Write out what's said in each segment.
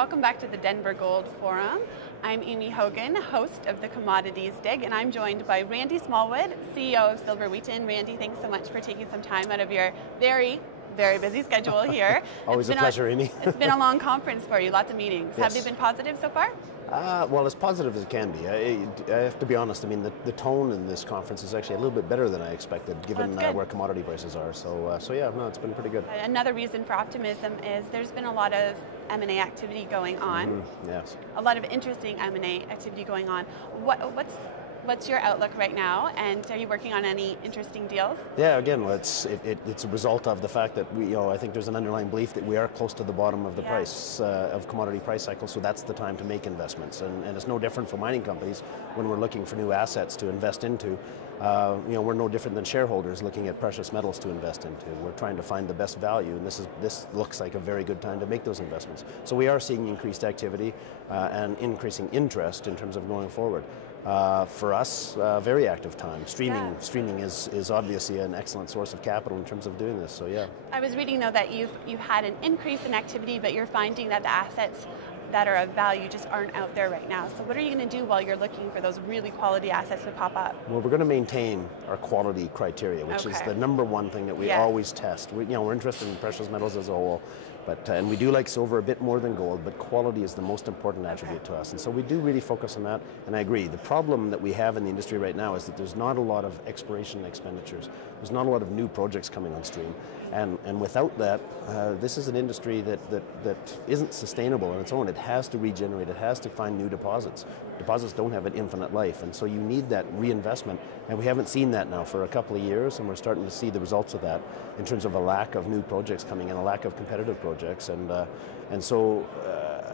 Welcome back to the Denver Gold Forum. I'm Amy Hogan, host of the Commodities Dig, and I'm joined by Randy Smallwood, CEO of Silver Wheaton. Randy, thanks so much for taking some time out of your very busy schedule here. Always a pleasure, Amy. It's been a long conference for you, lots of meetings. Yes. Have they been positive so far? Well, as positive as it can be. I have to be honest, I mean, the tone in this conference is actually a little bit better than I expected, given where commodity prices are. So yeah, no, it's been pretty good. Another reason for optimism is there's been a lot of M&A activity going on. Yes. A lot of interesting M&A activity going on. What's your outlook right now, and are you working on any interesting deals? Yeah, again, it's a result of the fact that I think there's an underlying belief that we are close to the bottom of the price of commodity price cycle, so that's the time to make investments. And it's no different for mining companies when we're looking for new assets to invest into. We're no different than shareholders looking at precious metals to invest into. We're trying to find the best value, and this looks like a very good time to make those investments. So we are seeing increased activity and increasing interest in terms of going forward. For us, very active time. Streaming is obviously an excellent source of capital in terms of doing this, so yeah. I was reading though that you've had an increase in activity, but you're finding that the assets that are of value just aren't out there right now. So what are you going to do while you're looking for those really quality assets to pop up? Well, we're going to maintain our quality criteria, which is the number one thing that we always test. We're interested in precious metals as a whole, and we do like silver a bit more than gold, but quality is the most important attribute to us. And so we do really focus on that, and I agree. The problem that we have in the industry right now is that there's not a lot of exploration expenditures. There's not a lot of new projects coming on stream. And without that, this is an industry that isn't sustainable on its own. It has to regenerate. It has to find new deposits. Deposits don't have an infinite life, and so you need that reinvestment. And we haven't seen that now for a couple of years, and we're starting to see the results of that in terms of a lack of new projects coming in, a lack of competitive projects, and so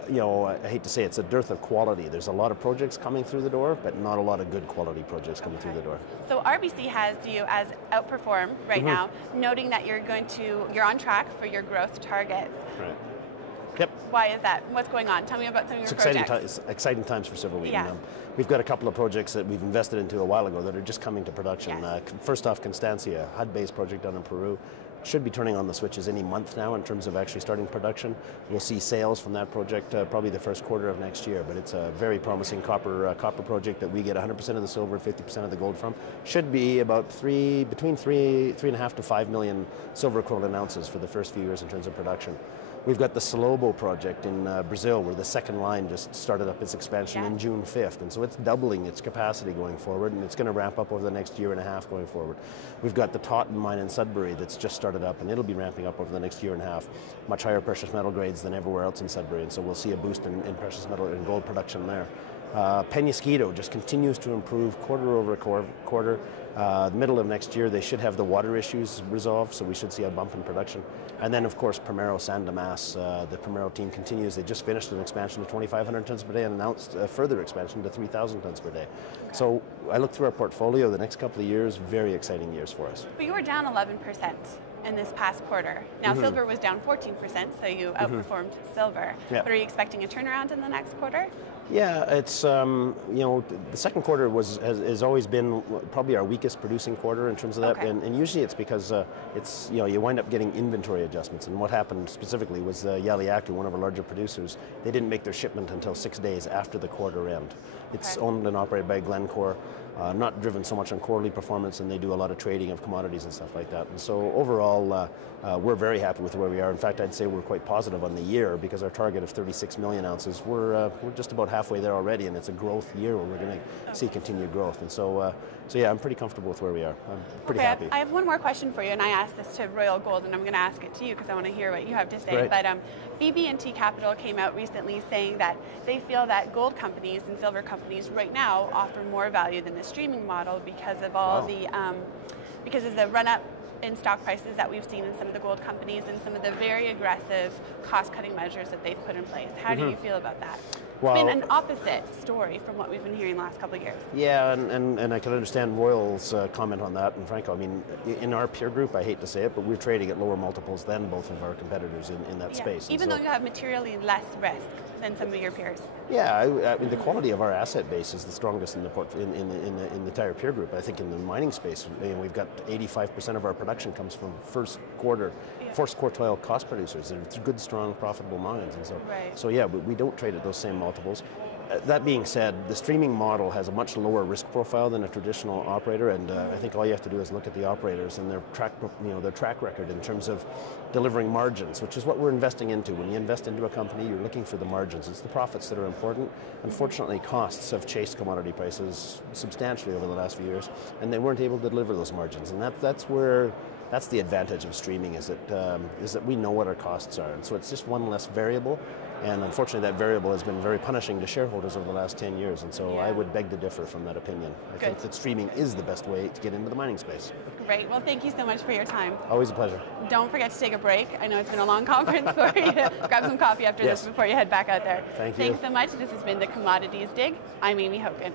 I hate to say it's a dearth of quality. There's a lot of projects coming through the door, but not a lot of good quality projects coming through the door. So RBC has you as outperform right now, noting that you're on track for your growth targets. Right. Yep. Why is that? What's going on? Tell me about some of your projects. It's exciting times for Silver Wheaton. Yeah. We've got a couple of projects that we've invested into a while ago that are just coming to production. Yes. First off, Constancia, HUD-based project down in Peru. Should be turning on the switches any month now in terms of actually starting production. We'll see sales from that project probably the first quarter of next year, but it's a very promising copper project that we get 100% of the silver, 50% of the gold from. Should be about between 3.5 to 5 million silver equivalent ounces for the first few years in terms of production. We've got the Smallwood project in Brazil, where the second line just started up its expansion in June 5th, and so it's doubling its capacity going forward, and it's going to ramp up over the next year and a half going forward. We've got the Totten mine in Sudbury that's just started up, and it'll be ramping up over the next year and a half. Much higher precious metal grades than everywhere else in Sudbury, and so we'll see a boost in precious metal and gold production there. Peñasquito just continues to improve quarter over quarter. The middle of next year, they should have the water issues resolved, so we should see a bump in production. And then, of course, Primero San Dimas. The Primero team continues. They just finished an expansion to 2,500 tons per day and announced a further expansion to 3,000 tons per day. So I look through our portfolio, the next couple of years, very exciting years for us. But you were down 11% in this past quarter. Now silver was down 14%, so you outperformed silver. Yeah. But are you expecting a turnaround in the next quarter? Yeah, it's the second quarter has always been probably our weakest producing quarter in terms of that, and usually it's because it's you wind up getting inventory adjustments. And what happened specifically was Yaliaku, one of our larger producers, they didn't make their shipment until 6 days after the quarter end. It's owned and operated by Glencore. Not driven so much on quarterly performance, and they do a lot of trading of commodities and stuff like that. And so overall, we're very happy with where we are. In fact, I'd say we're quite positive on the year, because our target of 36 million ounces, we're just about halfway there already, and it's a growth year where we're going to see continued growth. And so yeah, I'm pretty comfortable with where we are. I'm pretty happy. I have one more question for you, and I asked this to Royal Gold, and I'm going to ask it to you because I want to hear what you have to say. Great. But BB&T Capital came out recently saying that they feel that gold companies and silver companies right now offer more value than the streaming model because of all the run-up in stock prices that we've seen in some of the gold companies and some of the very aggressive cost-cutting measures that they've put in place. How do you feel about that? It's been an opposite story from what we've been hearing the last couple of years. Yeah, and I can understand Royal's comment on that. And Franco, I mean, in our peer group, I hate to say it, but we're trading at lower multiples than both of our competitors in that space. Even though you have materially less risk than some of your peers. Yeah, I mean, the quality of our asset base is the strongest in the entire peer group. I think in the mining space, we've got 85% of our production comes from first quartile cost producers. They're good, strong, profitable mines, and so yeah, we don't trade at those same multiples. That being said, the streaming model has a much lower risk profile than a traditional operator, and I think all you have to do is look at the operators and their track record in terms of delivering margins, which is what we're investing into. When you invest into a company, you're looking for the margins. It's the profits that are important. Unfortunately, costs have chased commodity prices substantially over the last few years, and they weren't able to deliver those margins. And that's the advantage of streaming, is that we know what our costs are, and so it's just one less variable. And unfortunately, that variable has been very punishing to shareholders over the last 10 years, and so I would beg to differ from that opinion. I think that streaming is the best way to get into the mining space. Great. Well, thank you so much for your time. Always a pleasure. Don't forget to take a break. I know it's been a long conference for you to grab some coffee after this before you head back out there. Thank you. Thanks so much. This has been the Commodities Dig. I'm Amy Hogan.